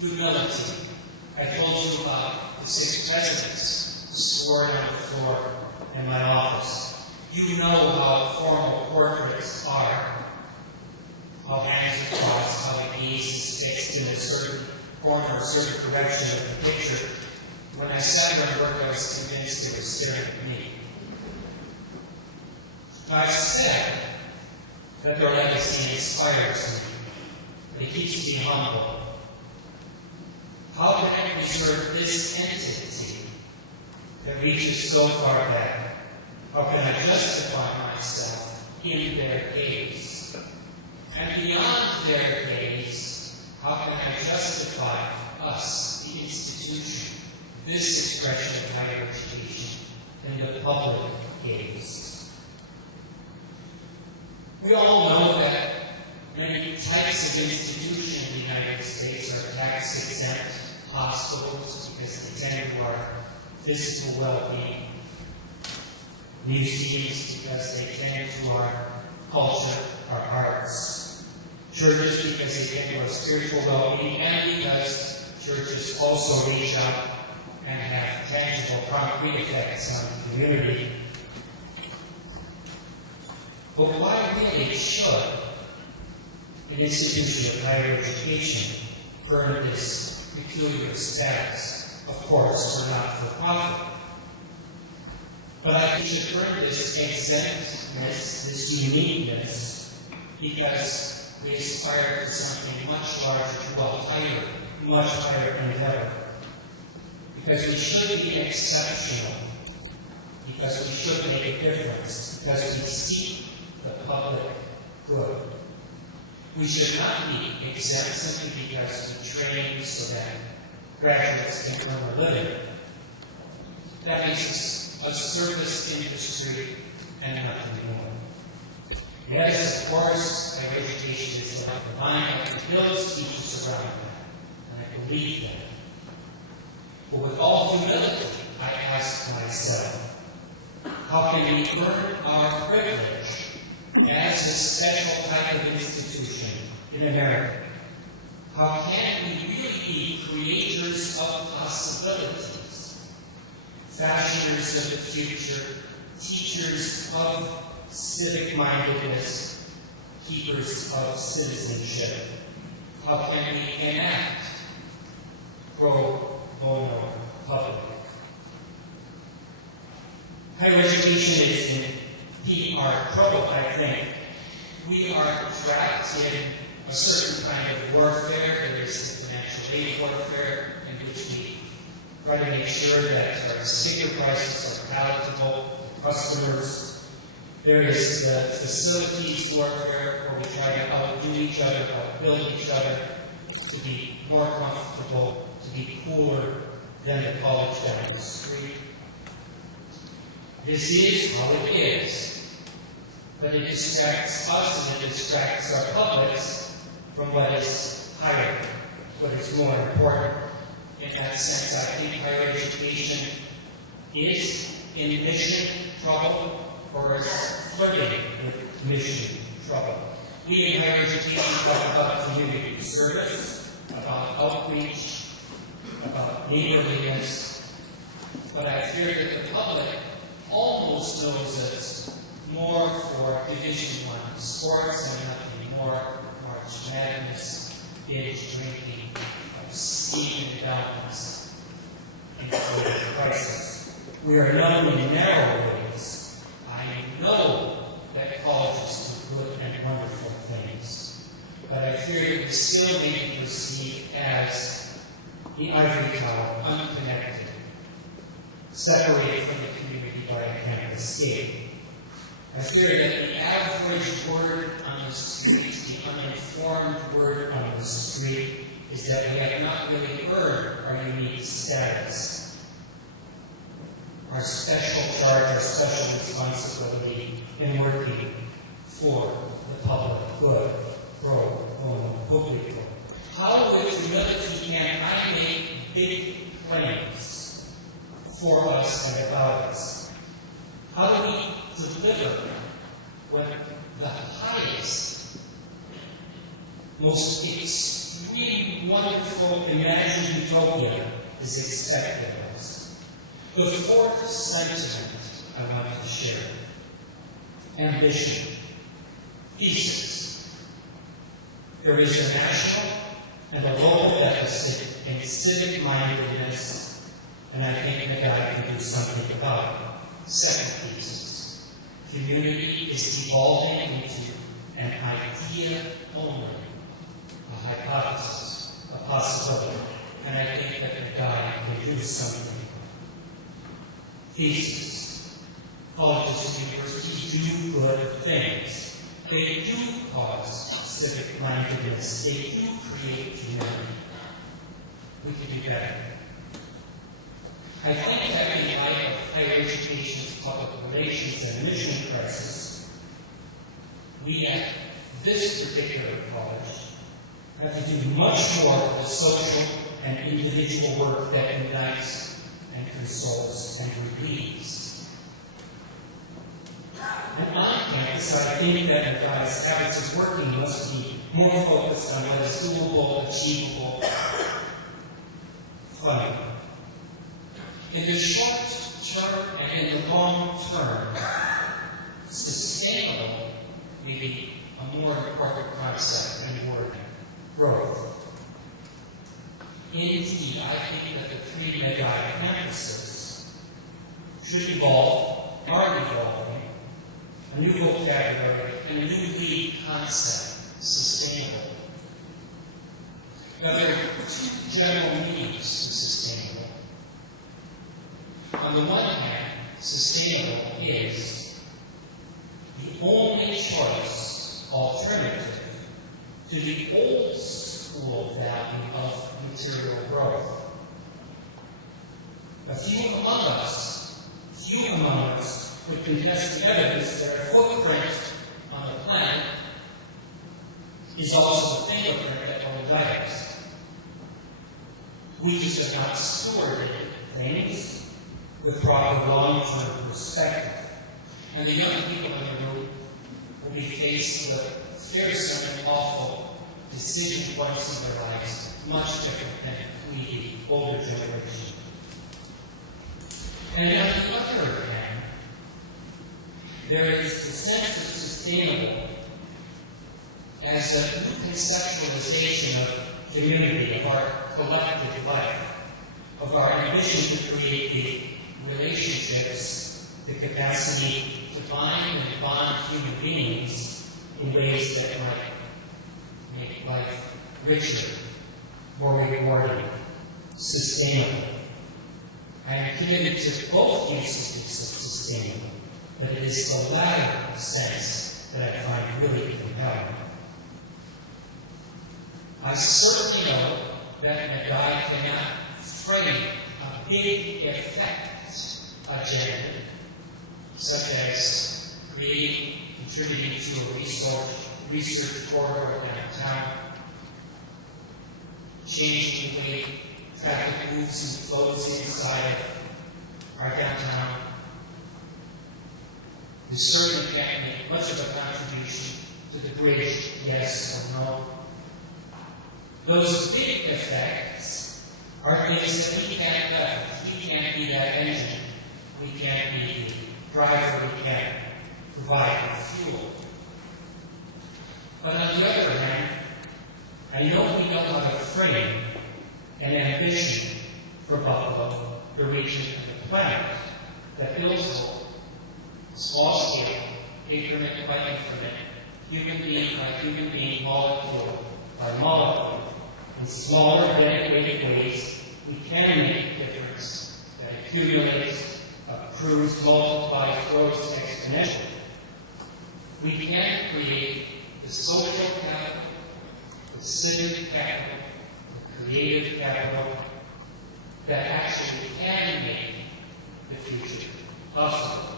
humility. I told you about the 6 presidents who swore on the floor in my office. You know how formal portraits are. How hands are crossed, how the gaze is fixed in a certain corner or certain direction of the picture. When I sat there and worked, I was convinced it was staring at me. I said that their legacy inspires me, but it keeps me humble. How can I preserve this entity that reaches so far back? How can I justify myself in their gaze? And beyond their gaze, how can I justify us, the institution, this expression of higher education, in the public gaze? We all know that many types of institutions in the United States are tax-exempt hospitals because they tend to our physical well-being, museums because they tend to our culture, our arts, churches because they tend to our spiritual well-being, and because churches also reach out and have tangible, concrete effects on the community. But why really should an institution of higher education earn this peculiar status? Of course, we're not for profit. But I think it should earn this exemptness, this uniqueness, because we aspire to something much larger, much higher endeavor. Because we should be exceptional, because we should make a difference, because we seek the public good. We should not be exempt simply because we train so that graduates can earn a living. That makes us a service industry and nothing more. Yes, of course, higher education is like the mind that builds teachers around that, and I believe that. But with all humility, I ask myself, how can we earn our privilege as a special type of institution in America? How can we really be creators of possibilities, fashioners of the future, teachers of civic-mindedness, keepers of citizenship? How can we enact pro bono public? Higher education is in our trouble, I think. We are trapped in a certain kind of warfare. There is the financial aid warfare, in which we try to make sure that our sticker prices are palatable to customers. There is the facilities warfare, where we try to outdo each other, outbuild each other, to be more comfortable, to be cooler than the college down the street. This is how it is. But it distracts us and it distracts our publics from what is higher, what is more important. In that sense, I think higher education is in mission trouble, or is flirting with mission trouble. We in higher education talk about community service, about outreach, about neighborliness, but I fear that the public almost knows us more for Division I sports and nothing more, March Madness, binge drinking, obscene endowments, and crisis. We are known in narrow ways. I know that colleges do good and wonderful things, but I fear that we still may be perceived as the ivory tower, unconnected, separated from the community by a campus gate. I fear that the average word on the street, the uninformed word on the street, is that we have not really earned our unique status, our special charge, our special responsibility in working for the public good, pro bono publico. How with humility can I make big claims for us and about us? How do we deliver when the highest, most extreme really wonderful imagined utopia is expected of us. The fourth sentiment I want to share: ambition, thesis. There is a national and a local deficit in civic mindedness, and I think Medaille can do something about it. Second thesis: community is evolving into an idea only, a hypothesis, a possibility, and I think that Medaille can do something. Thesis: colleges and universities do good things. They do cause civic mindedness. They do create community. We can do better. I think that in light of higher education's public relations and admission crisis, we at this particular college have to do much more for the social and individual work that unites and consoles and relieves. And on campus, I think that Medaille's habits of working must be more focused on what is doable, achievable, fun. In the short term and in the long term, sustainable may be a more important concept than word: growth. Indeed, I think that the three Medaille campuses should evolve, are evolving, a new vocabulary and a new lead concept: sustainable. Now, there are two general meanings to sustainable. On the one hand, sustainable is the only choice, alternative to the old school value of material growth. Few among us would contest the evidence that our footprint on the planet is also the fingerprint that our lives. We just have not stewarded things with proper long-term perspective. And the young people in the room will be faced with fearsome and awful decision points in their lives, much different than we, the older generation. And on the other hand, there is the sense of sustainable as a new conceptualization of community, of our collective life, of our ambition to create the relationships, the capacity to bind and bond human beings in ways that might make life richer, more rewarding, sustainable. I am committed to both uses of sustainable, but it is the latter sense that I find really compelling. I certainly know that Medaille cannot frame a big effect agenda, such as creating, contributing to a research corridor downtown, changing the way traffic moves and flows inside of our downtown. We certainly can't make much of a contribution to the bridge, yes or no. Those big effects are things that we can't leverage. We can't be that engine. We can't be the driver. We can't provide the fuel. But on the other hand, I know we know how to frame an ambition for Buffalo, the region, and the planet that builds hope. Small scale, increment by increment, human being by human being, molecule by molecule. In smaller, dedicated ways, we can make a difference that accumulates, accrues, multiplies, grows exponentially. We can create the social capital, the civic capital, the creative capital that actually can make the future possible.